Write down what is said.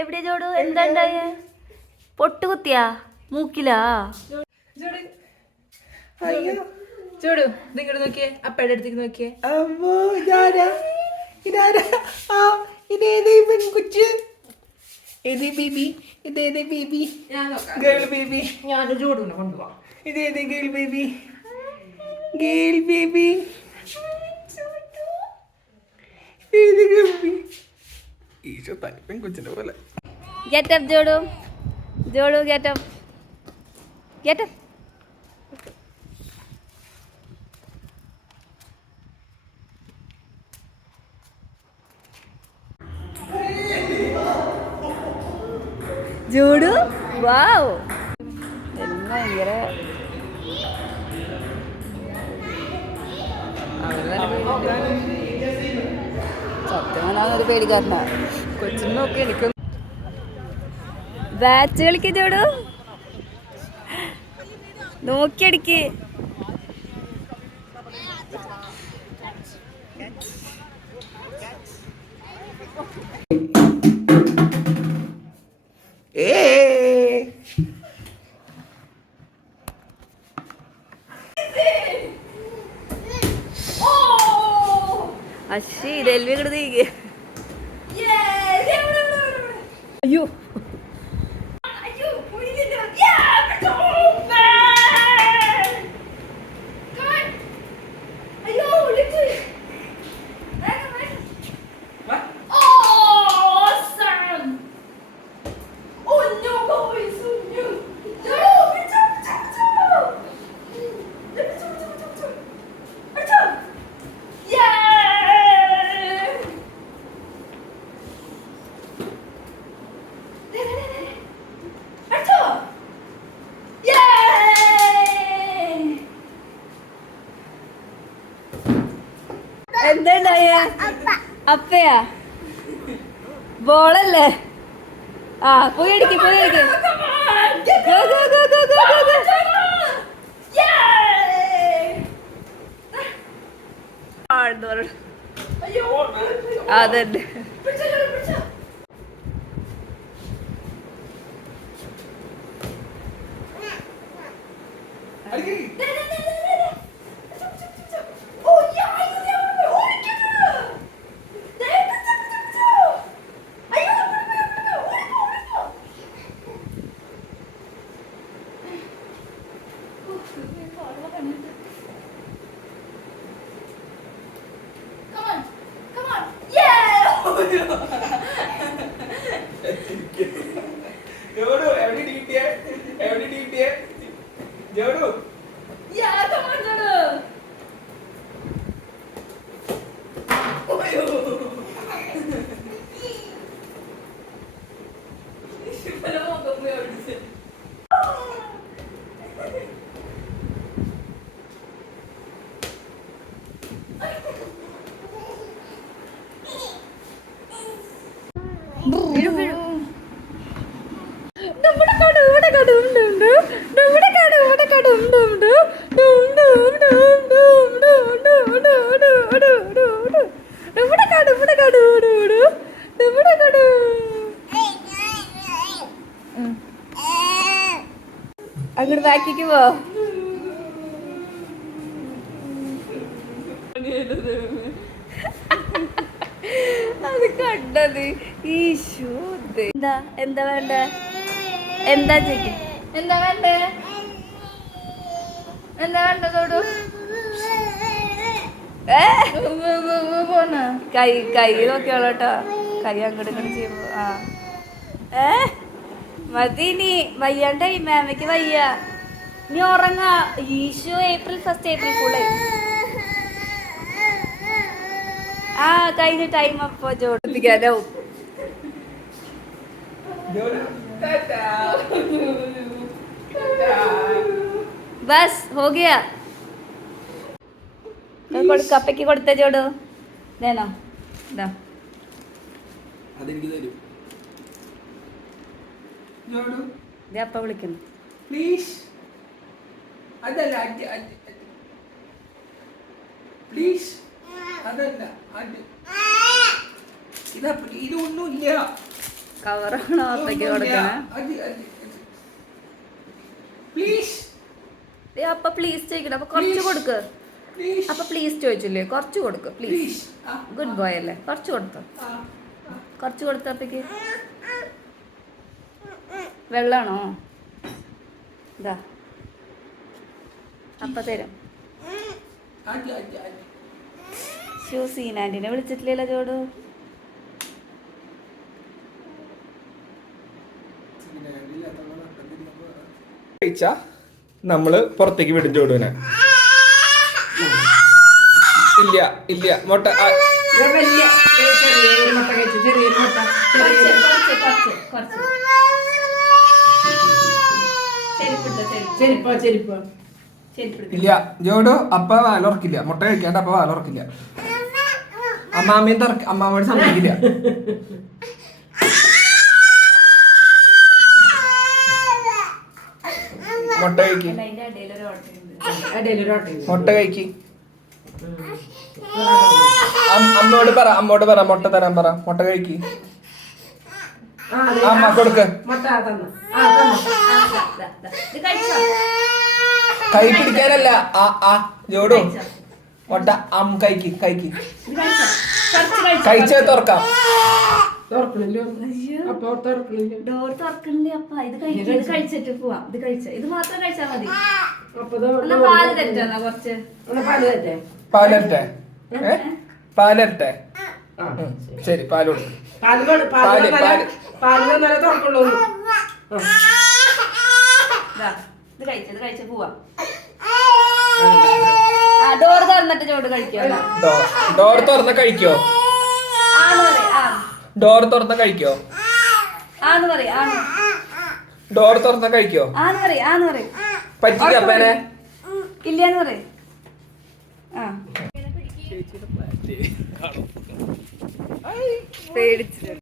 എവിടെ ജോഡു? എന്താ ഉണ്ടായ? പൊട്ടുകുത്തിയാ മൂക്കിലാ? ചോടു നിങ്ങടെ നോക്കിയേ, അപ്പയുടെ അടുത്തേക്ക് നോക്കിയേ. അമ്മോ ഇതാരാ? ഇതാരാ? ആ ഇതേതേ പെൺകുച്ച്? ഏതേ ബേബി? ഇതേതേ ബേബി? Girl baby. ഞാൻ ചോടുവിനെ കൊണ്ടുപോവാം. ഇതേതേ ഗേൾ ബേബി? Girl baby. ഏത് ഗേൾ ബേബി? ഈശോ തനി പെൺകുച്ചിന്റെ പോലെ. Get up ജോഡു. ജോഡു get up. Get up. ജോഡു വാവ്. ഭയങ്കര സത്യമാണെന്നൊരു പേടിക്കാരനാ. കൊച്ചിനെ നോക്കി എനിക്ക് ബാച്ച് കളിക്ക് ജോഡു. നോക്കിയടിക്ക്. അശ്ശി ഡെൽവി കിടന്ന് അയ്യോ എന്താ അപ്പയാ? ബോളല്ലേ? ആ പോയി അടിക്ക്, പോയി അടിക്ക്. അതന്നെ. Jodu, every detail, every detail. Jodu. Yeah, come on, Jodu. അങ്ങോട്ട് ബാക്കിക്ക് പോ. അത് കണ്ടത് ഈശോ. എന്താ എന്താ വേണ്ട? എന്താ ചേച്ചി? എന്താ വേണ്ടേ? എന്താ വേണ്ടതോടു? കൈ കൈ നോക്കിയോളൂ കേട്ടോ. കൈ അങ്ങോട്ട് ഇങ്ങനെ ചെയ്യുമ്പോ മതി. നീ വയ്യാണ്ടേ? മാമയ്ക്ക് വയ്യ. നീ ഉറങ്ങാ. Isho April 1st April Fool. ആ കഴിഞ്ഞ ടൈം അപ്പൊ ചോദിപ്പിക്കാനാവും. ബസ് ഹോ ഗയാ. കൊടുക്ക, അപ്പയ്ക്ക് കൊടുത്ത ചോടു. വേണോ? ഇതാ അതെനിക്ക് തരൂ. ജോഡു അപ്പ വിളിക്കുന്നു. പ്ലീസ്. അതല്ല പ്ലീസ്. അതല്ല ഇതൊന്നുമില്ല. കവറാണോ അപ്പയ്ക്ക് കൊടുക്കണേ? പ്ലീസ് അപ്പൊ പ്ലീസ് ചോദിക്കണം. അപ്പൊ കുറച്ച് കൊടുക്ക്. അപ്പൊ പ്ലീസ് ചോദിച്ചില്ലേ, കുറച്ച് കൊടുക്ക് പ്ലീസ്. ഗുഡ് ബോയ് അല്ലേ, കുറച്ച് കൊടുത്തോ. കുറച്ച് കൊടുത്തപ്പേക്ക് വെള്ളാണോ? ഇതാ അപ്പ തരും. സീനാൻറ്റിനെ വിളിച്ചിട്ടില്ലല്ലോ ചോടു. കഴിച്ചാ നമ്മള് പുറത്തേക്ക് വിടും ചോടുവിനെ. ഇല്ല ഇല്ല മുട്ട ചെറിയൊരു മുട്ട കഴിച്ചു. ചെറിയൊരു മുട്ട. ചെരുപ്പോ ഇല്ല ജോഡു അപ്പ വാലുറക്കില്ല. മുട്ട കഴിക്കാണ്ട് അപ്പ വാലുറക്കില്ല. അമ്മാമ്മയോട് സമ്മതിക്കില്ല. മുട്ട കഴിക്ക്. മുട്ട കഴിക്ക്. അമ്മോട് പറ മുട്ട തരാൻ പറ. മുട്ട കഴിക്ക്. അമ്മ കൊടുക്ക്. കൈ പിടിക്കാനല്ല. ജോഡു മുട്ട കഴിക്ക്. കഴിച്ച തുറക്കാം. ഡോർ തുറക്കണില്ലേ അപ്പ? ഇത് കഴിച്ചിട്ട് പോവാം. ഇത് കഴിച്ച ഇത് മാത്രം കഴിച്ചാ മതി. പാല് തെറ്റാ കുറച്ച്. പാലരട്ടെ? ശരി പാല് കൊടുക്കും. ഇത് കഴിച്ച പോവാ. ഡോർ തുറന്നിട്ട് ചോട് കഴിക്കോ? ഡോർ തുറന്ന കഴിക്കോ? ഡോർ തുറന്ന കഴിക്കോ? ആന്ന് പറയും. ഡോർ തുറന്ന കഴിക്കോ? ആന്ന് പറയും. പറ്റില്ല അപ്പനെ? ഇല്ലാന്ന് പറയും. പേടിച്ചിട്ട്